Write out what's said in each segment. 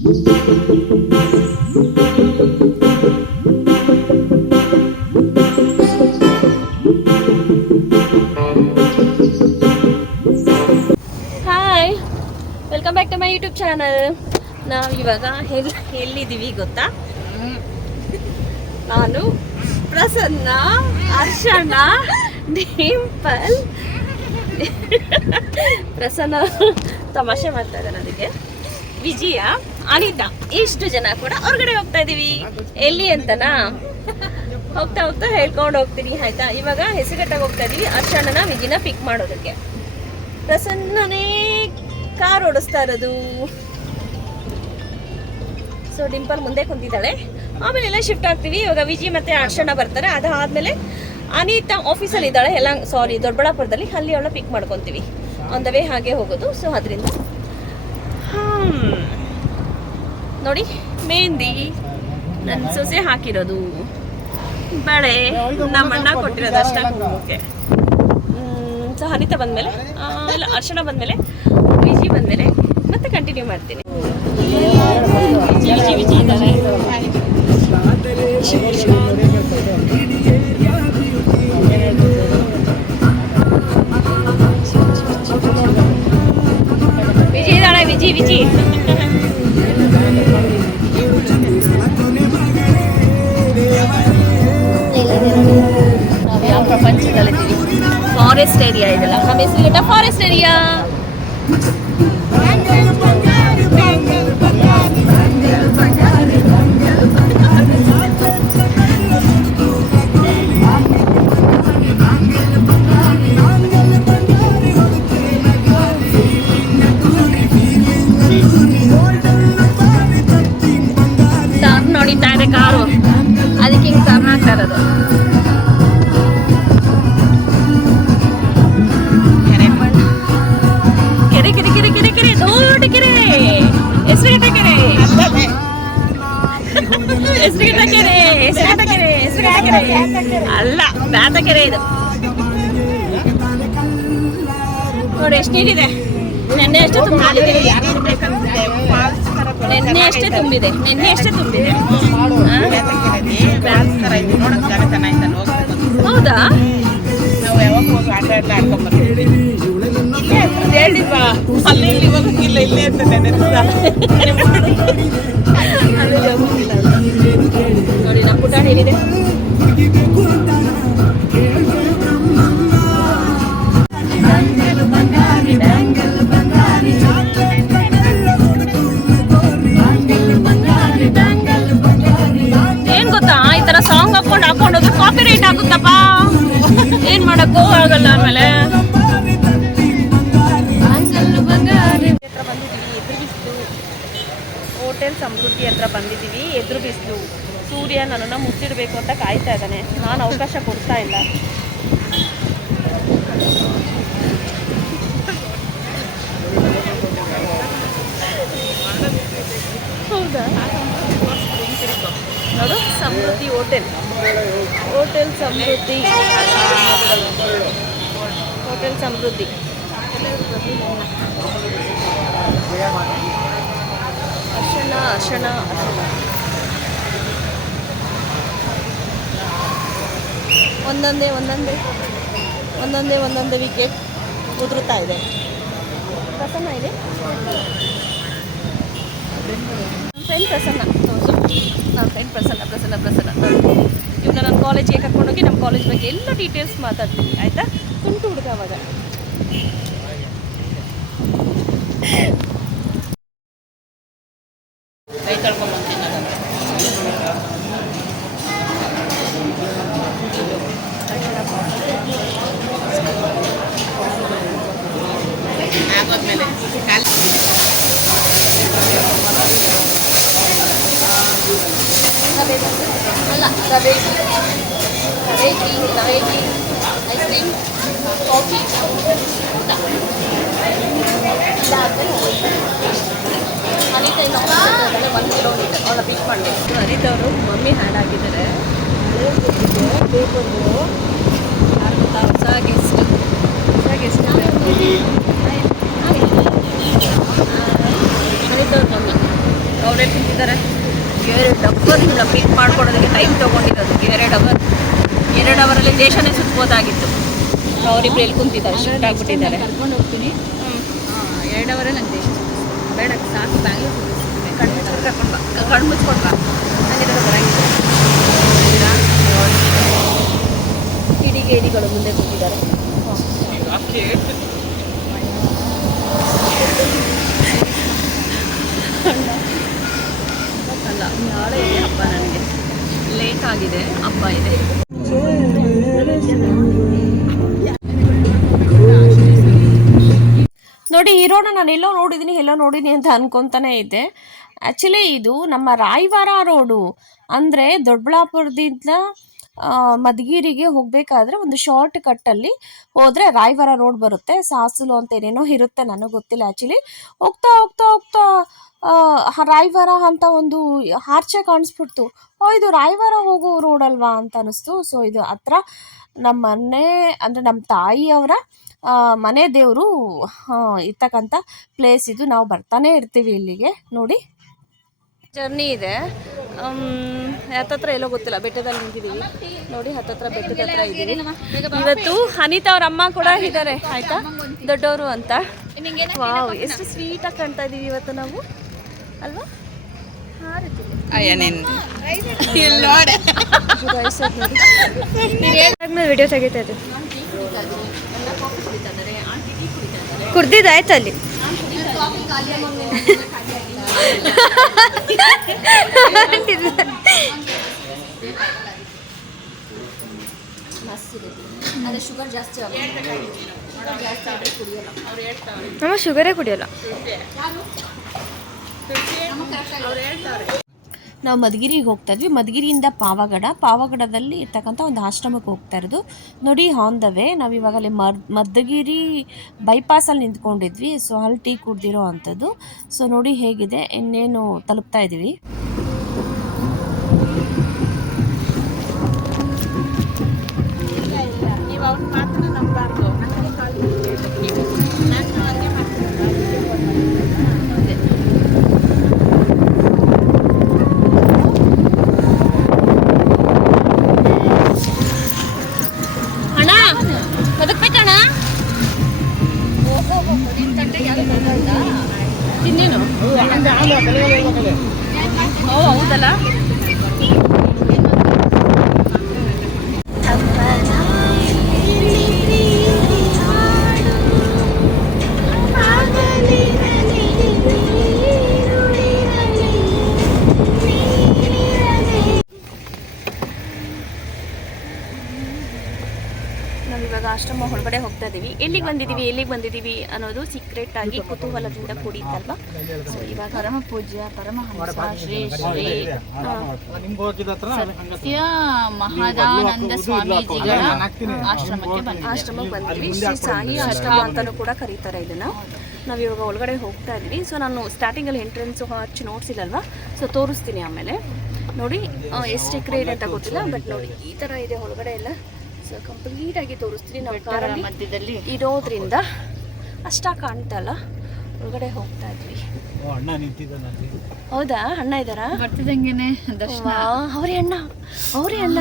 Hi welcome back to my YouTube channel ನಾವು ಇವಾಗ ಎಲ್ಲಿ ಎಲ್ಲಿದ್ದೀವಿ ಗೊತ್ತಾ? ನಾನು ಪ್ರಸನ್ನ ಅರ್ಷಣ ಡಿಂಪಲ್. ಪ್ರಸನ್ನ ತಮಾಷೆ ಮಾಡ್ತಾ ಅದಕ್ಕೆ. ವಿಜಯ. ಅನಿತಾ, ಇಷ್ಟು ಜನ ಕೂಡ ಹೊರಗಡೆ ಹೋಗ್ತಾ ಇದೀವಿ. ಎಲ್ಲಿ ಅಂತನಾ? ಹೋಗ್ತಾ ಹೋಗ್ತಾ ಹೇಳ್ಕೊಂಡು ಹೋಗ್ತೀನಿ, ಆಯ್ತಾ? ಇವಾಗ ಹೆಸರುಗಟ್ಟಾಗ ಹೋಗ್ತಾ ಇದೀವಿ. ಅರ್ಶಣ್ಣನ ವಿಜಿನ ಪಿಕ್ ಮಾಡೋದಕ್ಕೆ. ಪ್ರಸನ್ನನೇ ಕಾರ್ ಓಡಿಸ್ತಾ ಇರೋದು. ಸೊ ಡಿಂಪಲ್ ಮುಂದೆ ಕುಂತಿದ್ದಾಳೆ. ಆಮೇಲೆ ಎಲ್ಲ ಶಿಫ್ಟ್ ಆಗ್ತೀವಿ. ಇವಾಗ ವಿಜಿ ಮತ್ತೆ ಅರ್ಶನ ಬರ್ತಾರೆ. ಅದಾದ್ಮೇಲೆ ಅನಿತಾ ಆಫೀಸಲ್ಲಿ ಇದ್ದಾಳೆ. ಎಲ್ಲ ಸಾರಿ ದೊಡ್ಡಬಳ್ಳಾಪುರದಲ್ಲಿ ಅಲ್ಲಿ ಅವಳ ಪಿಕ್ ಮಾಡ್ಕೊತೀವಿ. ಆನ್ ದ ವೇ ಹಾಗೆ ಹೋಗೋದು. ಸೊ ಅದರಿಂದ ನೋಡಿ ಮೆಹಂದಿ ನನ್ನ ಸೊಸೆ ಹಾಕಿರೋದು ಬಳೆ ನಮ್ಮ ಅಣ್ಣ ಕೊಟ್ಟಿರೋದು ಅಷ್ಟೇ. ಕುಂಕುಮಕ್ಕೆ ಸೊ ಅನಿತಾ ಬಂದಮೇಲೆ ಇಲ್ಲ ಅರ್ಶನ ಬಂದಮೇಲೆ ವಿಜಿ ಬಂದಮೇಲೆ ಮತ್ತೆ ಕಂಟಿನ್ಯೂ ಮಾಡ್ತೀನಿ. ವಿಜಿ ವಿಜಿ ವಿಜಿ ಇದ್ದಾರೆ ಟರ್ನ್ ಹಾಕೊಂಡೋದ್ರೆ ಕಾಪಿ ರೈಟ್ ಆಗುತ್ತಪ್ಪ ಏನ್ ಮಾಡಕ್ಕೂ ಆಗಲ್ಲ ಆಮೇಲೆ ಹೋಟೆಲ್ ಸಮೃದ್ಧಿ ಹತ್ರ ಬಂದಿದ್ದೀವಿ. ಎದುರು ಬಿಸಿಲು. ಸೂರ್ಯ ನನ್ನನ್ನು ಮುಚ್ಚಿಡಬೇಕು ಅಂತ ಕಾಯ್ತಾ ಇದ್ದಾನೆ. ನಾನು ಅವಕಾಶ ಕೊಡ್ತಾ ಇಲ್ಲ. ಹೌದಾ? ನೋಡು Samruddhi hotel hotel Samruddhi hotel Samruddhi Arshana Arshana ಒಂದೊಂದೇ ಒಂದೊಂದೇ ಒಂದೊಂದೇ ಒಂದೊಂದೇ ವಿಕೆಟ್ ಉದುರುತ್ತಾ ಇದೆ. ಪ್ರಸನ್ನ ಇದೆ? ಫ್ರೆಂಡ್ ಪ್ರಸನ್ನ. ತೋರಿಸು ನನ್ನ ಫ್ರೆಂಡ್ ಪ್ರಸನ್ನ ಪ್ರಸನ್ನ ಪ್ರಸನ್ನ. ಇವನ್ನ ನನ್ನ ಕಾಲೇಜಿಗೆ ಕರ್ಕೊಂಡೋಗಿ ನಮ್ಮ ಕಾಲೇಜ್ ಬಗ್ಗೆ ಎಲ್ಲ ಡೀಟೇಲ್ಸ್ ಮಾತಾಡ್ತೀನಿ, ಆಯಿತಾ? ತುಂಟು ಹುಡುಗ ಅವಾಗ. ಅಲ್ಲ ರವೆ ಟೀ ರವೆ ಟೀ ರವೆ ಟೀ ಐಸ್ ಕ್ರೀಮ್ ಕಾಫಿ ಊಟ ಇದಾದ್ಮೇಲೆ ಅನಿತಾ ಇನ್ನು ಆಫೀಸ್ ಒಂದು ಕಿಲೋಮೀಟರ್ ಅವಳ ಪಿಕ್ ಮಾಡಬೇಕು ಅನಿತಾ ಅವರು ಮಮ್ಮಿ ಹ್ಯಾಂಡ್ ಆಗಿದ್ದಾರೆ ಬೇಕು ಯಾರು ಗೊತ್ತಾ ಹೊಸ ಗೆಸ್ಟ್ ಹೊಸ ಗೆಸ್ಟ್ ಅನಿತಾ ಮಮ್ಮಿ ಅವರೇ ಕುಂತಿದ್ದಾರೆ ಎರಡು ಇಲ್ಲ ಪಿಕ್ ಮಾಡ್ಕೊಡೋದಕ್ಕೆ ಟೈಮ್ ತೊಗೊಂಡಿರೋದು ಎರಡು ಅವರ್ ಎರಡು ಅವರಲ್ಲಿ ದೇಶನೇ ಸುತ್ತಬೋದಾಗಿತ್ತು ಅವರಿಬ್ರು ಎಲ್ಲಿ ಕುಂತಿದ್ದಾರೆ ಶಿಫ್ಟ್ ಆಗಿಬಿಟ್ಟಿದ್ದಾರೆ. ಕರ್ಕೊಂಡು ಹೋಗ್ತೀನಿ ಎರಡು ಅವರೇ ನಂಗೆ ದೇಶ ಬೇಡ ಸಾಕು ಬ್ಯಾಂಗ್ಳೂರ್ ಕಣ್ಣು ಮುಚ್ಕೊಂಡು ಕರ್ಕೊಂಡು ಬಾ. ಕಣ್ಣು ಮುಚ್ಕೊಂಡು ಬಾ. ನನಗೆ ಬರಂಗಿಲ್ಲ. ಕಿಡಿಗೆ ಇಡಿಗಳು ಮುಂದೆ ಕೂತಿದ್ದಾರೆ ಅಲ್ಲ ನಾಳೆ ಇದೆ ಹಬ್ಬ ಲೇಟ್ ಆಗಿದೆ, ಹಬ್ಬ ಇದೆ. ನೋಡಿ, ಹೀರೋನ ನಾನು ಎಲ್ಲೋ ನೋಡಿದ್ದೀನಿ ಎಲ್ಲೋ ನೋಡಿದ್ದೀನಿ ಅಂತ ಅನ್ಕೊಂತಾನೆ ಇದ್ದೆ. ಆ್ಯಕ್ಚುಲಿ ಇದು ನಮ್ಮ ರಾಯವಾರ ರೋಡು, ಅಂದರೆ ದೊಡ್ಡಬಳ್ಳಾಪುರದಿಂದ ಮಧುಗಿರಿಗೆ ಹೋಗಬೇಕಾದ್ರೆ ಒಂದು ಶಾರ್ಟ್ ಕಟ್ಟಲ್ಲಿ ಹೋದರೆ ರಾಯವಾರ ರೋಡ್ ಬರುತ್ತೆ. ಸಾಸುಲು ಅಂತ ಏನೇನೋ ಇರುತ್ತೆ, ನನಗೆ ಗೊತ್ತಿಲ್ಲ ಆ್ಯಕ್ಚುಲಿ ಹೋಗ್ತಾ ಹೋಗ್ತಾ ಹೋಗ್ತಾ ರಾಯವಾರ ಅಂತ ಒಂದು ಹಾರ್ಚೆ ಕಾಣಿಸ್ಬಿಡ್ತು. ಓ, ಇದು ರಾಯವಾರ ಹೋಗೋ ರೋಡ್ ಅಲ್ವಾ ಅಂತ ಅನಿಸ್ತು ಸೊ ಇದು ಹತ್ರ ನಮ್ಮ ಮನೆ, ಅಂದರೆ ನಮ್ಮ ತಾಯಿಯವರ ಮನೆ ದೇವರು ಇರ್ತಕ್ಕಂಥ ಪ್ಲೇಸ್ ಇದು. ನಾವು ಬರ್ತಾನೆ ಇರ್ತೀವಿ ಇಲ್ಲಿಗೆ. ನೋಡಿ. ಜರ್ನಿ ಇದೆ. ಹತ್ತತ್ರ ಎಲ್ಲೋ ಗೊತ್ತಿಲ್ಲ ಬೆಟ್ಟದಲ್ಲಿ ನಿಂತಿದ್ದೀವಿ ನೋಡಿ ಹತ್ತತ್ರ ಬೆಟ್ಟದ ಹತ್ರ ಇದ್ದೀವಿ. ಇವತ್ತು ಅನಿತಾ ಅವ್ರ ಅಮ್ಮ ಕೂಡ ಇದ್ದಾರೆ ಆಯ್ತಾ? ದೊಡ್ಡವರು ಅಂತ. ವಾವ್ ಎಷ್ಟು ಸ್ವೀಟಾಗಿ ಕಾಣ್ತಾ ಇದೀವಿ ಇವತ್ತು ನಾವು. ಅಲ್ವಾ? ವಿಡಿಯೋ ತೆಗಿತಾ ಇದ್ದೀವಿ ಕುಡ್ದಿದ್ದಾಯ್ತು ಅಲ್ಲಿ. ನಮ್ಮ ಶುಗರೇ ಕುಡಿಯೋಲ್ಲ. ನಾವು ಮಧುಗಿರಿಗೆ ಹೋಗ್ತಾ ಇದ್ವಿ. ಮಧುಗಿರಿಯಿಂದ ಪಾವಗಡ, ಪಾವಗಡದಲ್ಲಿ ಇರ್ತಕ್ಕಂಥ ಒಂದು ಆಶ್ರಮಕ್ಕೆ ಹೋಗ್ತಾ ಇರೋದು. ನೋಡಿ ಆನ್ ದ ವೇ ನಾವು ಇವಾಗಲೇ ಮದ್ ಮಧುಗಿರಿ ಬೈಪಾಸಲ್ಲಿ ನಿಂತ್ಕೊಂಡಿದ್ವಿ. ಸೊ ಅಲ್ಲಿ ಟೀ ಕುಡ್ದಿರೋ ಅಂಥದ್ದು. ಸೊ ನೋಡಿ ಹೇಗಿದೆ. ಇನ್ನೇನು ತಲುಪ್ತಾ ಇದ್ದೀವಿ ಮಾತನ್ನ ಬದುಕ್ಬೇಕಣ್ಣ. ಇನ್ನೇನು ಓ ಹೌದಲ್ಲ? ಎಲ್ಲಿಗೆ ಬಂದಿದ್ದೀವಿ ಎಲ್ಲಿಗೆ ಬಂದಿದ್ದೀವಿ ಅನ್ನೋದು ಸೀಕ್ರೆಟ್ ಆಗಿ ಕುತೂಹಲದಿಂದ ಕೂಡಿತ್ತಲ್ವಾ? ಸೊ ಇವಾಗ ಪರಮ ಪೂಜ್ಯ ಪರಮ ಶ್ರೀ ಶ್ರೀ ಸತ್ಯ ಮಹದಾನಂದ ಸ್ವಾಮೀಜಿಗಳ ಆಶ್ರಮಕ್ಕೆ ಬಂದ ಆಶ್ರಮಕ್ಕೆ ಬಂದಿದ್ವಿ ಶ್ರೀ ಸಾಯಿ ಆಶ್ರಮ ಅಂತಾನೂ ಕೂಡ ಕರೀತಾರೆ ಇದನ್ನ. ನಾವು ಇವಾಗ ಒಳಗಡೆ ಹೋಗ್ತಾ ಇದೀವಿ ಸೊ ನಾನು ಸ್ಟಾರ್ಟಿಂಗಲ್ಲಿ ಎಂಟ್ರೆನ್ಸ್ ಹಚ್ಚಿ ನೋಡ್ಸಿಲ್ಲಲ್ವಾ? ಸೊ ತೋರಿಸ್ತೀನಿ ಆಮೇಲೆ. ನೋಡಿ ಎಷ್ಟು ಎಕರೆ ಇದೆ ಅಂತ ಗೊತ್ತಿಲ್ಲ ಬಟ್ ನೋಡಿ ಈ ಥರ ಇದೆ ಒಳಗಡೆ ಎಲ್ಲ. ಸೊ ಕಂಪ್ಲೀಟಾಗಿ ತೋರಿಸ್ತೀನಿ ನಾವು ಕಾರಲ್ಲಿ. ಮಧ್ಯದಲ್ಲಿ? ಇರೋದ್ರಿಂದ ಅಷ್ಟಾಗಿ ಕಾಣ್ತಲ್ಲ ಒಳಗಡೆ ಹೋಗ್ತಾ ಇದ್ವಿ. ಅಣ್ಣ ನಿಂತಿದ್ದಾನಲ್ಲಿ ಹೌದಾ? ಅಣ್ಣ ಇದ್ದಾರಾ? ಬರ್ತಿದಂಗೆನೆ ದರ್ಶನ. ಅವರೇ ಅಣ್ಣ. ಅವರೇ ಅಣ್ಣ.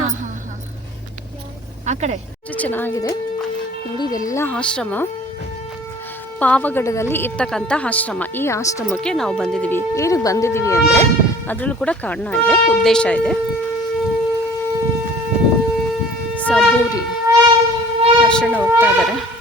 ಆ ಕಡೆ? ಚೆನ್ನಾಗಿದೆ. ನೋಡಿ ಇದೆಲ್ಲ ಆಶ್ರಮ. ಪಾವಗಡದಲ್ಲಿ ಇರ್ತಕ್ಕಂಥ ಆಶ್ರಮ. ಈ ಆಶ್ರಮಕ್ಕೆ ನಾವು ಬಂದಿದ್ದೀವಿ. ಏನಕ್ಕೆ ಬಂದಿದ್ದೀವಿ ಅಂದರೆ ಅದರಲ್ಲೂ ಕೂಡ ಕಾರಣ ಇದೆ ಉದ್ದೇಶ ಇದೆ. ಸಬೂರಿ. ಅರ್ಶನ ಹೋಗ್ತಾ ಇದ್ದಾರೆ.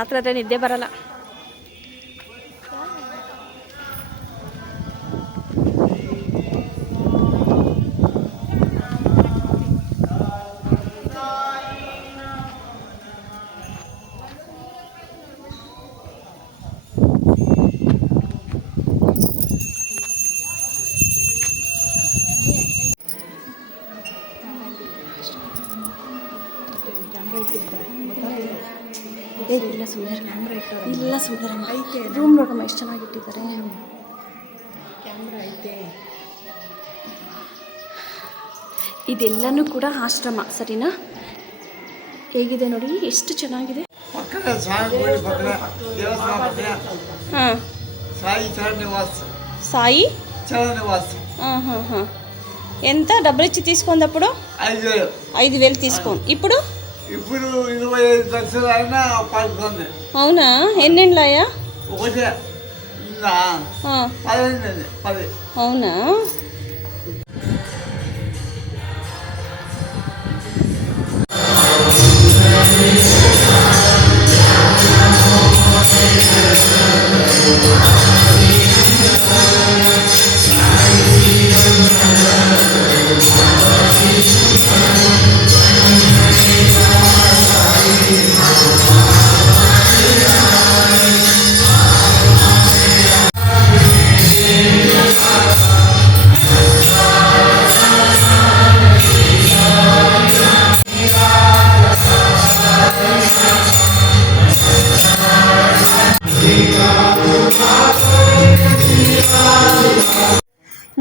ರಾತ್ರಿ ಅದೇ ನಿದ್ದೆ ಬರಲ್ಲ. ರೂಮ್ ನೋಡಮ್ಮ ಎಷ್ಟು ಚೆನ್ನಾಗಿಟ್ಟಿದ್ದಾರೆ ಕ್ಯಾಮ್ರಾ ಐತೆ ಇದೆಲ್ಲನೂ ಕೂಡ ಆಶ್ರಮ ಸರಿನಾ ಹೇಗಿದೆ ನೋಡಿ ಎಷ್ಟು ಚೆನ್ನಾಗಿದೆ ಪಕ್ಕದ ಸ್ವಾಮಿ ಗುಡಿ ಪಕ್ಕದ ದೇವಸ್ಥಾನ ಪಕ್ಕದ ಹಾಂ ಸಾಯಿ ಚರಣ ನಿವಾಸ್ సాయి చరణ నివాస్ ఆహాహా. ఎంత డబ్బులు ఇచ్చి తీసుకుందప్పుడు ఐదు వేలు ఐదు వేలు తీసుకోండి ఇప్పుడు ఇప్పుడు ఇరవై ఐదు లక్షలు అయినా పడుతుంది అవునా ఎన్నెండ్లాయా ఒకటే అవునా?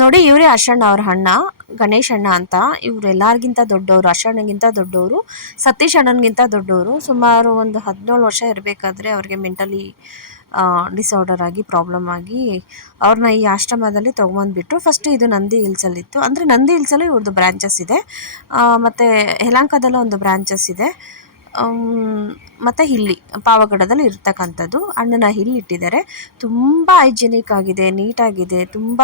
ನೋಡಿ ಇವರೇ ಅಶಣ್ಣ ಅವ್ರ ಅಣ್ಣ, ಗಣೇಶ್ ಅಣ್ಣ ಅಂತ. ಇವ್ರು ಎಲ್ಲರಿಗಿಂತ ದೊಡ್ಡವರು ಅಶಣ್ಣಗಿಂತ ದೊಡ್ಡವರು, ಸತೀಶ್ ಅಣ್ಣನಿಗಿಂತ ದೊಡ್ಡವರು. ಸುಮಾರು ಒಂದು ಹದಿನೇಳು ವರ್ಷ ಇರಬೇಕಾದ್ರೆ ಅವ್ರಿಗೆ ಮೆಂಟಲಿ ಡಿಸಾರ್ಡರ್ ಆಗಿ ಪ್ರಾಬ್ಲಮ್ ಆಗಿ ಅವ್ರನ್ನ ಈ ಆಶ್ರಮದಲ್ಲಿ ತೊಗೊಂಬಂದುಬಿಟ್ರು. ಫಸ್ಟ್ ಇದು ನಂದಿ ಹಿಲ್ಸಲ್ಲಿತ್ತು ಅಂದರೆ ನಂದಿ ಹಿಲ್ಸಲ್ಲೂ ಇವ್ರದ್ದು ಬ್ರಾಂಚಸ್ ಇದೆ. ಮತ್ತು ಯಲಹಂಕದಲ್ಲೂ ಒಂದು ಬ್ರಾಂಚಸ್ ಇದೆ. ಮತ್ತು ಇಲ್ಲಿ, ಪಾವಗಡದಲ್ಲಿ ಇರ್ತಕ್ಕಂಥದ್ದು. ಅಣ್ಣನ ಇಲ್ಲಿ ಇಟ್ಟಿದ್ದಾರೆ. ತುಂಬ ಹೈಜಿನಿಕ್ ಆಗಿದೆ, ನೀಟಾಗಿದೆ, ತುಂಬ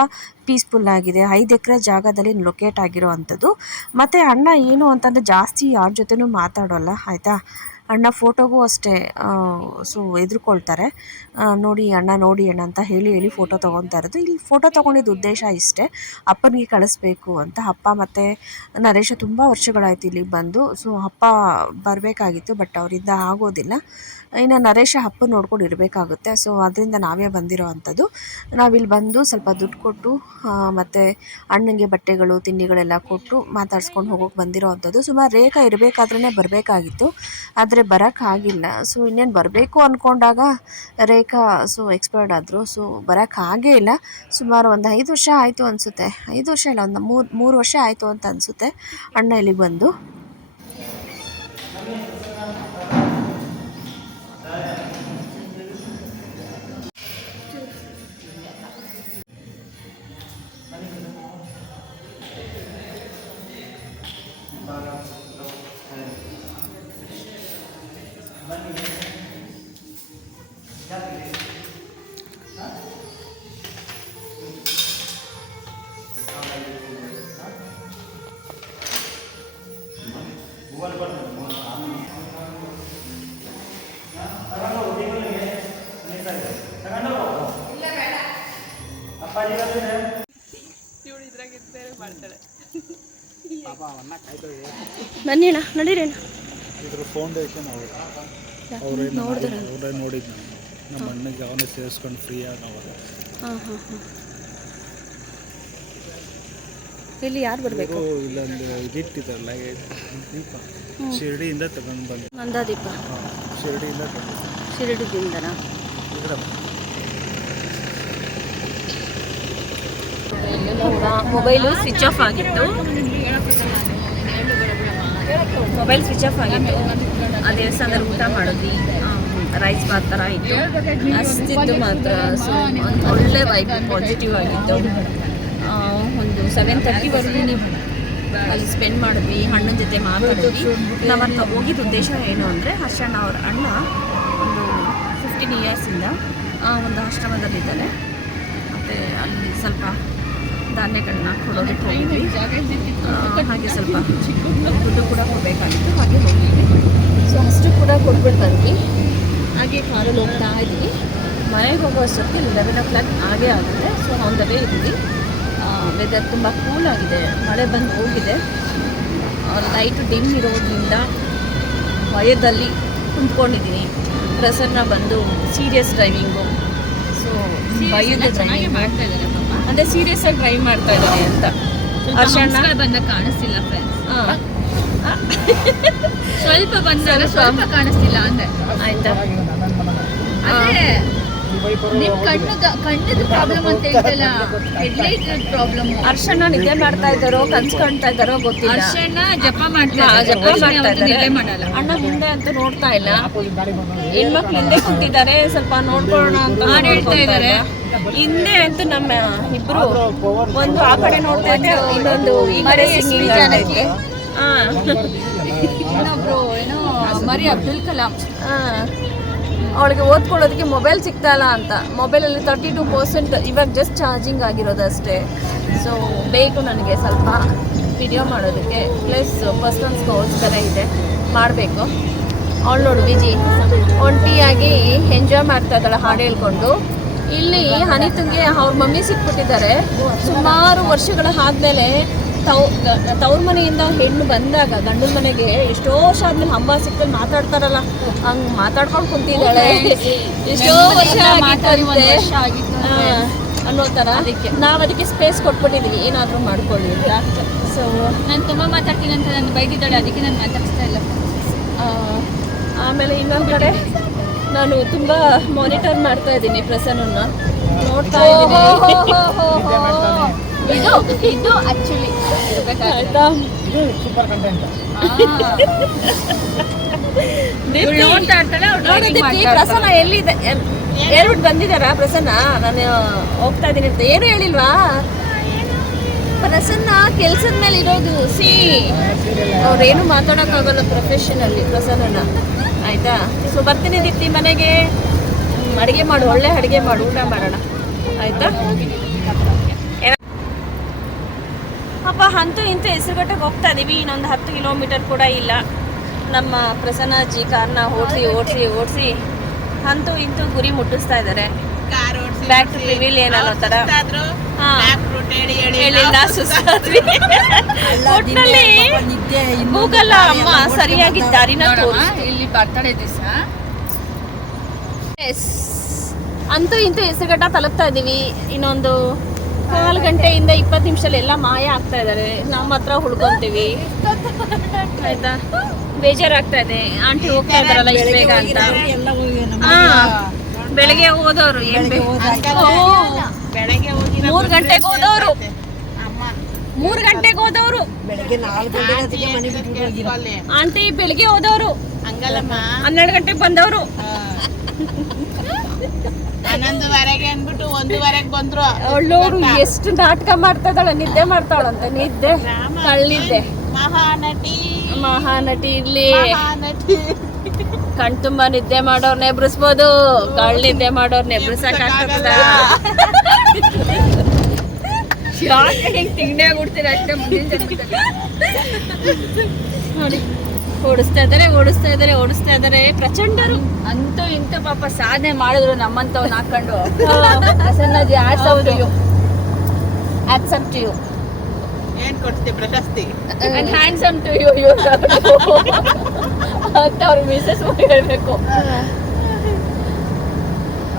ಪೀಸ್ಫುಲ್ ಆಗಿದೆ. ಐದು ಎಕರೆ ಜಾಗದಲ್ಲಿ ಲೊಕೇಟ್ ಆಗಿರೋ ಅಂಥದ್ದು ಮತ್ತು ಅಣ್ಣ ಏನು ಅಂತಂದರೆ ಜಾಸ್ತಿ ಯಾರ ಜೊತೆನೂ ಮಾತಾಡೋಲ್ಲ, ಆಯಿತಾ? ಅಣ್ಣ ಫೋಟೋಗೂ ಅಷ್ಟೇ ಸೊ ಎದುರುಕೊಳ್ತಾರೆ. ನೋಡಿ ಅಣ್ಣ ನೋಡಿ ಅಣ್ಣ ಅಂತ ಹೇಳಿ ಹೇಳಿ ಫೋಟೋ ತೊಗೊತಾ ಇರೋದು. ಇಲ್ಲಿ ಫೋಟೋ ತೊಗೊಂಡಿದ್ದ ಉದ್ದೇಶ ಇಷ್ಟೇ. ಅಪ್ಪನಿಗೆ ಕಳಿಸ್ಬೇಕು ಅಂತ. ಅಪ್ಪ ಮತ್ತು ನರೇಶ ತುಂಬ ವರ್ಷಗಳಾಯ್ತು ಇಲ್ಲಿಗೆ ಬಂದು. ಸೊ ಅಪ್ಪ ಬರಬೇಕಾಗಿತ್ತು, ಬಟ್ ಅವರಿಂದ ಆಗೋದಿಲ್ಲ. ಇನ್ನು ನರೇಶ ಅಪ್ಪ ನೋಡ್ಕೊಂಡು ಇರಬೇಕಾಗುತ್ತೆ. ಸೊ ಅದರಿಂದ ನಾವೇ ಬಂದಿರೋ ಅಂಥದ್ದು. ನಾವಿಲ್ಲಿ ಬಂದು ಸ್ವಲ್ಪ ದುಡ್ಡು ಕೊಟ್ಟು ಮತ್ತು ಅಣ್ಣನಿಗೆ ಬಟ್ಟೆಗಳು, ತಿಂಡಿಗಳೆಲ್ಲ ಕೊಟ್ಟು ಮಾತಾಡ್ಸ್ಕೊಂಡು ಹೋಗೋಕೆ ಬಂದಿರೋ ಅಂಥದ್ದು. ಸುಮಾರು ರೇಖಾ ಇರಬೇಕಾದ್ರೇ ಬರಬೇಕಾಗಿತ್ತು. ಆದರೆ ಬರೋಕ್ಕಾಗಿಲ್ಲ ಸೊ ಇನ್ನೇನು ಬರಬೇಕು ಅಂದ್ಕೊಂಡಾಗ ರೇಖಾ ಸೊ ಎಕ್ಸ್ಪೈರ್ಡ್ ಆದರು. ಸೊ ಬರೋಕ್ಕಾಗೇ ಇಲ್ಲ. ಸುಮಾರು ಒಂದು ಐದು ವರ್ಷ ಆಯಿತು ಅನಿಸುತ್ತೆ. ಐದು ವರ್ಷ ಇಲ್ಲ, ಒಂದು ಮೂರು ಮೂರು ವರ್ಷ ಆಯಿತು ಅಂತ ಅನಿಸುತ್ತೆ ಅಣ್ಣ ಇಲ್ಲಿಗೆ ಬಂದು. ಬನ್ನಿ ಅಣ್ಣ ನಡೀರಿ ಅಣ್ಣ. ಇದ್ರ ಫೌಂಡೇಶನ್ ಅವರು. ಅವರೇ ಅವರೇ ನೋಡಿದ್ದು ನಾನು. ನಮ್ಮ ಅಣ್ಣಗೆ ಅವನೇ ಸೇರಿಸ್ಕೊಂಡು ಫ್ರೀ ನಾವು ಹಾಂ ಹಾಂ ಹಾಂ. ಇಲ್ಲಿ ಯಾರು ಬರಬೇಕು? ಇಲ್ಲೊಂದು ಇದಿಟ್ಟಿದ್ದಾರಲ್ಲ ದೀಪ. ಶಿರಡಿಯಿಂದ ತಗೊಂಡು ಬಂದು ಮಂದಾದೀಪ ಹಾಂ ಶಿರಡಿಯಿಂದ ತಗೊಂಡು ಶಿರಡಿದಿಂದನಾ? ಇದ್ರ ಮೊಬೈಲು ಸ್ವಿಚ್ ಆಫ್ ಆಗಿತ್ತು. ಮೊಬೈಲ್ ಸ್ವಿಚ್ ಆಫ್ ಆಗಿತ್ತು ಆ ದೇವಸ್ಥಾನದಲ್ಲಿ ಊಟ ಮಾಡಿದ್ವಿ ರೈಸ್ ಬಾತ್ ಥರ ಇತ್ತು. ಅಷ್ಟಿದ್ದು ಮಾತ್ರ. ಸೊ ಒಂದು ಒಳ್ಳೆ ವೈಬ್ ಪಾಸಿಟಿವ್ ಆಗಿತ್ತು. ಒಂದು ಸೆವೆನ್ ತರ್ಟಿವರೆಗೂ ಅಲ್ಲಿ ಸ್ಪೆಂಡ್ ಮಾಡಿದ್ವಿ. ಹಣ್ಣಿನ ಜೊತೆ ಮಾತಾಡಿದ್ವಿ. ನಾವತ್ತ ಹೋಗಿದ್ದ ಉದ್ದೇಶ ಏನು ಅಂದರೆ ಹರ್ಷಣ್ಣ ಅವ್ರ ಅಣ್ಣ ಒಂದು ಫಿಫ್ಟೀನ್ ಇಯರ್ಸಿಂದ ಒಂದು ಆಶ್ರಮದಲ್ಲಿದ್ದಾನೆ ಮತ್ತು ಅಲ್ಲಿ ಸ್ವಲ್ಪ ಧಾನ್ಯಗಳನ್ನ ಕೊಡೋದಕ್ಕೆ ಹೋಗಿದ್ವಿ. ಹಾಗೆ ಸ್ವಲ್ಪ ದುಡ್ಡು ಕೂಡ ಕೊಡಬೇಕಾಗಿತ್ತು ಹಾಗೆ ಹೋಗಿದ್ವಿ ಸೊ ಅಷ್ಟು ಕೂಡ ಕೊಟ್ಬಿಡ್ತಾ ಇದ್ವಿ. ಹಾಗೆ ಕಾರಲ್ಲಿ ಹೋಗ್ತಾ ಇದ್ವಿ. ಮನೆಗೆ ಹೋಗೋ ಅಷ್ಟೊತ್ತಿಗೆ ಲೆವೆನ್ ಓ ಕ್ಲಾಕ್ ಹಾಗೆ ಆಗುತ್ತೆ. ಸೊ ಆನ್ ದ ವೇ ಇದ್ವಿ. ವೆದರ್ ತುಂಬ ಕೂಲ್ ಆಗಿದೆ. ಮಳೆ ಬಂದು ಹೋಗಿದೆ. ಲೈಟ್ ಡಿಮ್ ಇರೋದ್ರಿಂದ ಭಯದಲ್ಲಿ ಕುಂತ್ಕೊಂಡಿದ್ದೀನಿ. ಪ್ರಸನ್ನ ಬಂದು ಸೀರಿಯಸ್ ಡ್ರೈವಿಂಗು ಸೊ ಭಯದ ಡ್ರೈವಿಂಗ್ ಮಾಡ್ತಾ ಇದ್ದಾರೆ. ಅದೇ ಸೀರಿಯಸ್ ಆಗಿ ಟ್ರೈ ಮಾಡ್ತಾ ಇದ್ದಾರೆ ಅಂತ. ಅರ್ಶಣ್ಣ ಬಂದ ಕಾಣಿಸ್ತಿಲ್ಲ ಫ್ರೆಂಡ್ಸ್ ಸ್ವಲ್ಪ ಬಂದಾಗ ಸ್ವಲ್ಪ. ಕಾಣಿಸ್ತಿಲ್ಲ ಅಂದೆ ಆಯ್ತಾ? ನಿಮ್ ಕಣ್ಣು ಕಣ್ಣದ ಪ್ರಾಬ್ಲಮ್ ಅಂತ ಹೇಳ್ತಲ್ಲ ಹೆಡ್ಲೈಟ್ ಪ್ರಾಬ್ಲಮ್ ಅರ್ಶನ ನಿದ್ದೆ ಮಾಡ್ತಾ ಇದ್ದಾರೋ ಕನ್ಸ್ ಕಾಣ್ತಾ ಇದ್ದಾರೋ ಗೊತ್ತಿಲ್ಲ. ಅರ್ಶನ ಜಪ ಮಾಡ್ತಾ ಹಾ, ಜಪ ಮಾಡ್ತಾ ಇದ್ದಾರೆ ಮಾಡಲ್ಲ. ಅಣ್ಣ ಹಿಂದೆ ಅಂತ ನೋಡ್ತಾ ಇಲ್ಲ. ಹೆಣ್ಮಕ್ಳು ಹಿಂದೆ ಕೂತಿದ್ದಾರೆ ಸ್ವಲ್ಪ ನೋಡ್ಕೊಳ್ಳೋಣ ಅಂತ ಹೇಳ್ತಾ ಇದ್ದಾರೆ. ಹಿಂದೆ ಅಂತ ನಮ್ಮ ಇಬ್ರು ಒಂದು ಆ ಕಡೆ ನೋಡ್ತಾ ಇದ್ದೆ ಇನ್ನೊಂದು ಈ ಕಡೆ ಸಿಂಗಿಂಗ್ ಹಾ. ಇನ್ನೊಬ್ರು ಏನೋ ಮರಿ ಅಬ್ದುಲ್ ಕಲಾಂ. ಅವಳಿಗೆ ಓದ್ಕೊಳ್ಳೋದಕ್ಕೆ ಮೊಬೈಲ್ ಸಿಗ್ತಾಯಿಲ್ಲ ಅಂತ. ಮೊಬೈಲಲ್ಲಿ ತರ್ಟಿ ಟು ಪರ್ಸೆಂಟ್ ಇವಾಗ ಜಸ್ಟ್ ಚಾರ್ಜಿಂಗ್ ಆಗಿರೋದು ಅಷ್ಟೇ ಸೊ ಬೇಕು ನನಗೆ ಸ್ವಲ್ಪ ವಿಡಿಯೋ ಮಾಡೋದಕ್ಕೆ. ಪ್ಲಸ್ ಪರ್ಸನ್ಸ್ಗೋಸ್ಕರ ಇದೆ. ಮಾಡಬೇಕು. ಅವಳು ನೋಡು ವಿಜಿ ಒಂಟಿಯಾಗಿ ಎಂಜಾಯ್ ಮಾಡ್ತಾ ಇದ್ದಾಳೆ ಹಾಡು ಹೇಳ್ಕೊಂಡು. ಇಲ್ಲಿ ಹನಿತುಂಗೆ ಅವ್ರ ಮಮ್ಮಿ ಸಿಕ್ಬಿಟ್ಟಿದ್ದಾರೆ. ಸುಮಾರು ವರ್ಷಗಳ ಆದಮೇಲೆ ತವ್ ತವ್ರ ಮನೆಯಿಂದ ಹೆಣ್ಣು ಬಂದಾಗ ಗಂಡನ ಮನೆಗೆ ಎಷ್ಟೋ ವರ್ಷ ಆದ್ಮೇಲೆ ಹಂಬ ಸಿಕ್ಕಲ್ಲಿ ಮಾತಾಡ್ತಾರಲ್ಲ ಹಂಗ್ ಮಾತಾಡ್ಕೊಂಡು ಕುಂತಿದ್ದಾಳೆ. ಎಷ್ಟೋ ವರ್ಷ ಅನ್ನೋ ಥರ. ಅದಕ್ಕೆ. ನಾವು ಅದಕ್ಕೆ ಸ್ಪೇಸ್ ಕೊಟ್ಬಿಟ್ಟಿದ್ದೀವಿ ಏನಾದರೂ ಮಾಡ್ಕೊಳ್ಳಿ ಅಂತ. ಸೊ ನಾನು ತುಂಬಾ ಮಾತಾಡ್ತೀನಿ ಅಂತ ನಾನು ಬೈದಿದ್ದಾಳೆ ಅದಕ್ಕೆ ನಾನು ಮಾತಾಡ್ತಾ ಇಲ್ಲ. ಆಮೇಲೆ ಇನ್ನೊಂದು ಕಡೆ ನಾನು ತುಂಬ ಮಾನಿಟರ್ ಮಾಡ್ತಾ ಇದ್ದೀನಿ ಪ್ರಸನ್ನ ನೋಡ್ತಾ ಇದ್ದೀನಿ. ಇದು ಇದು ಆಕ್ಚುಲಿ ಆಯ್ತಾ? ದೀಪ್ತಿ, ನೋಡ್ತಾ ಇರ್ತಾಳೆ ಅವ್ಳು ನೋಡು driving ದೀಪ್ತಿ, ಪ್ರಸನ್ನ ಎಲ್ಲಿದೆ? ಎಲ್- ಹೇಳ್ಬಿಟ್ಟು ಬಂದಿದ್ದಾರಾ ಪ್ರಸನ್ನ? ನಾನು ಹೋಗ್ತಾ ಇದ್ದೀನಿ ಅಂತ. ಏನು ಹೇಳಿಲ್ವಾ? ಪ್ರಸನ್ನ ಕೆಲ್ಸದ ಮೇಲೆ ಇರೋದು. ಸಿ. ಅವ್ರೇನು ಮಾತಾಡೋಕ್ಕಾಗಲ್ಲ ಪ್ರೊಫೆಷನಲ್ಲಿ ಪ್ರಸನ್ನ ಆಯ್ತಾ? ಸೊ ಬರ್ತೀನಿ ದೀಪ್ತಿ ಮನೆಗೆ. ಅಡುಗೆ ಮಾಡು ಒಳ್ಳೆ ಅಡುಗೆ ಮಾಡು. ಊಟ ಮಾಡೋಣ. ಆಯ್ತಾ? ಅಪ್ಪ ಅಂತೂ ಇಂತೂ ಹೆಸರುಗಟ್ಟೆಗೆ ಹೋಗ್ತಾ ಇದೀವಿ. ಇನ್ನೊಂದು ಹತ್ತು ಕಿಲೋಮೀಟರ್ ಕೂಡ ಇಲ್ಲ. ನಮ್ಮ ಪ್ರಸನ್ನಜಿ ಕಾರ್ನ ಓಡಿಸಿ ಓಡಿಸಿ ಓಡಿಸಿ ಅಂತೂ ಇಂತೂ ಗುರಿ ಮುಟ್ಟಿಸ್ತಾ ಇದ್ದಾರೆ. ಬ್ಯಾಕ್ ಟು ಪ್ರಿವಿಲಿಯನ್ ಅನ್ನೋ ಥರ ಹೇಳಿಲ್ಲ ಸುಸ್ತಾದ್ವಿ. ಒಟ್ನಲ್ಲಿ ಗೂಗಲ್ ಅಮ್ಮ ಸರಿಯಾಗಿ ದಾರಿನ ಇಲ್ಲಿ ಬರ್ತಡೇ ದಿವಸ. ಅಂತೂ ಇಂತೂ ಹೆಸರುಗಟ್ಟ ತಲುಪ್ತಾ ಇದೀವಿ. ಇನ್ನೊಂದು ಕಾಲು ಗಂಟೆಯಿಂದ ಇಪ್ಪತ್ತು ನಿಮಿಷದಲ್ಲಿ ಎಲ್ಲ ಮಾಯ ಆಗ್ತಾ ಇದ್ದಾರೆ. ನಮ್ಮ ಹತ್ರ ಹುಡ್ಕೊಂತೀವಿ. ಆಯ್ತಾ? ಬೇಜಾರಾಗ್ತಾ ಇದೆ. ಆಂಟಿ ಹೋಗ್ತಾ ಇದಾರಲ್ಲ ಇಷ್ಟು ಬೇಗ ಅಂತ. ಬೆಳಗ್ಗೆ ಹೋದವರು ಮೂರು ಗಂಟೆಗೆ ಹೋದವರು. ಮೂರ್ ಗಂಟೆಗೆ ಹೋದವರು. ಆಂಟಿ ಬೆಳಿಗ್ಗೆ ಹೋದವರು. ಹಂಗಲ್ಲಮ್ಮ. ಹನ್ನೆರಡು ಗಂಟೆಗೆ ಬಂದವರು. ಹನ್ನೊಂದುವರೆಗೆ ಅಂದ್ಬಿಟ್ಟು ಒಂದೂವರೆಗೆ ಬಂದ್ರು. ಎಷ್ಟು ನಾಟಕ ಮಾಡ್ತಾ ಇದ್ದಾಳೆ ನಿದ್ದೆ ಮಾಡ್ತಾಳಂತೆ ನಿದ್ದೆ ಕಳ್ಳಿದ್ದೆ. ಮಹಾನಟಿ. ಮಹಾನಟಿ ಇಲ್ಲಿ ಕಣ್ ತುಂಬಾ ನಿದ್ದೆ ಮಾಡೋರ್ನ ಎಬ್ರಿಸ್ಬೋದು. ಕಳ್ ನಿದ್ದೆ ಮಾಡೋರ್ನ ಎಬ್ರಿಸಕ್ ಆಗ್ತದ ತಿಂಡಿ ಆಗ್ಬಿಡ್ತೀರ ಅಷ್ಟೇ ಮುಂದಿನ. ನೋಡಿ. ಓಡಿಸ್ತಾ ಇದಾರೆ ಓಡಿಸ್ತಾ ಇದಾರೆ ಓಡಿಸ್ತಾ ಇದಾರೆ ಪ್ರಚಂಡರು. ಅಂತೂ ಇಂತ ಪಾಪ ಸಾಧನೆ ಮಾಡಿದ್ರು ನಮ್ಮಂತವ್ನ ಹಾಕೊಂಡು Prasannaji odds out you accept you ಏನ್ ಕೊಡ್ತಿ ಪ್ರಶಸ್ತಿ? And handsome to you you ಅಂತ ಅವ್ರ ಮಿಸಸ್ ಹೇಳ್ಬೇಕು.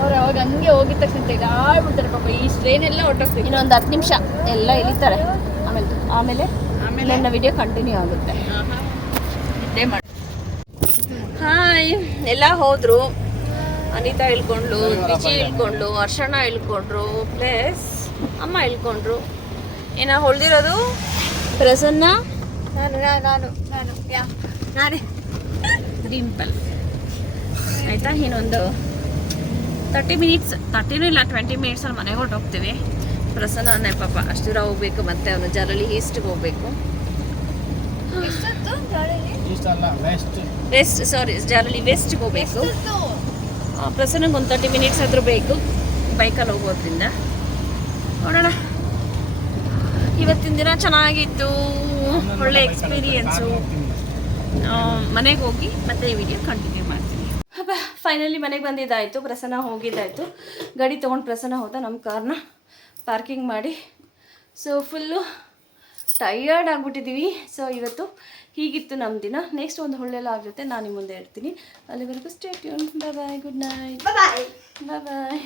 ಅವ್ರು ಅವಾಗ ಹಂಗೆ ಹೋಗಿದ ತಕ್ಷಣ ತೆಗಾಡ್ಬಿಡ್ತಾರೆ ಪಾಪ. ಈ ಟ್ರೈನ್ ಎಲ್ಲ ಹೊಟ್ಟೋಗ್ತೀವಿ ಇನ್ನೊಂದು ಹತ್ತು ನಿಮಿಷ. ಎಲ್ಲ ಇಳಿತಾರೆ. ಆಮೇಲೆ ಆಮೇಲೆ ಆಮೇಲೆ? ನನ್ನ ವಿಡಿಯೋ ಕಂಟಿನ್ಯೂ ಆಗುತ್ತೆ. ನಿದ್ದೆ ಮಾಡಿ ಹಾಯ್. ಎಲ್ಲ ಹೋದ್ರು. ಅನಿತಾ ಇಳ್ಕೊಂಡ್ಲು ವಿಜಿ ಇಳ್ಕೊಂಡ್ಲು ಅರ್ಶನ ಇಳ್ಕೊಂಡ್ರು ಪ್ಲಸ್ ಅಮ್ಮ ಇಳ್ಕೊಂಡ್ರು. ಇನ್ನು ಹೊಳ್ದಿರೋದು? ಪ್ರಸನ್ನ? ನಾನು ನಾನು ನಾನು ಯಾ ನಾನೇ. ಡಿಂಪಲ್ ಆಯಿತಾ? ಇನ್ನೊಂದು ತರ್ಟಿ ಮಿನಿಟ್ಸ್ ತರ್ಟಿನೂ ಇಲ್ಲ ಟ್ವೆಂಟಿ ಮಿನಿಟ್ಸಲ್ಲಿ ಮನೆಗೆ ಹೊರಟೋಗ್ತೀವಿ. ಪ್ರಸನ್ನನೇ ಪಾಪ ಅಷ್ಟು ದೂರ ಹೋಗ್ಬೇಕು ಮತ್ತೆ ಅವನು ಜರಳಿ ಈಸ್ಟ್ಗೆ ಹೋಗ್ಬೇಕು. ವೆಸ್ಟ್ ಸಾರಿ ಜರಳಿ ವೆಸ್ಟ್ಗೆ ಹೋಗ್ಬೇಕು. ಪ್ರಸನ್ನಂಗೆ ಒಂದು ತರ್ಟಿ ಮಿನಿಟ್ಸ್ ಆದರೂ ಬೇಕು ಬೈಕಲ್ಲಿ ಹೋಗೋದ್ರಿಂದ. ನೋಡೋಣ. ಇವತ್ತಿನ ದಿನ ಚೆನ್ನಾಗಿತ್ತು ಒಳ್ಳೆ ಎಕ್ಸ್ಪೀರಿಯನ್ಸು ಮನೆಗೆ ಹೋಗಿ ಮತ್ತೆ ಈ ವಿಡಿಯೋ ಕಂಟಿನ್ಯೂ ಮಾಡ್ತೀನಿ. ಅಪ್ಪ ಫೈನಲಿ ಮನೆಗೆ ಬಂದಿದ್ದಾಯಿತು ಪ್ರಸನ್ನ ಹೋಗಿದ್ದಾಯಿತು. ಗಾಡಿ ತೊಗೊಂಡು ಪ್ರಸನ್ನ ಹೋದ ನಮ್ಮ ಕಾರ್ನ ಪಾರ್ಕಿಂಗ್ ಮಾಡಿ. ಸೊ ಫುಲ್ಲು ಟಯರ್ಡ್ ಆಗಿಬಿಟ್ಟಿದ್ದೀವಿ ಸೊ ಇವತ್ತು ಹೀಗಿತ್ತು ನಮ್ಮ ದಿನ. ನೆಕ್ಸ್ಟ್ ಒಂದು ಒಳ್ಳೆಲ್ಲ ಆಗುತ್ತೆ ನಾನು ನಿಮ್ಮ ಮುಂದೆ ಇರ್ತೀನಿ. ಅಲ್ಲಿವರೆಗೂ state bye bye good night bye bye bye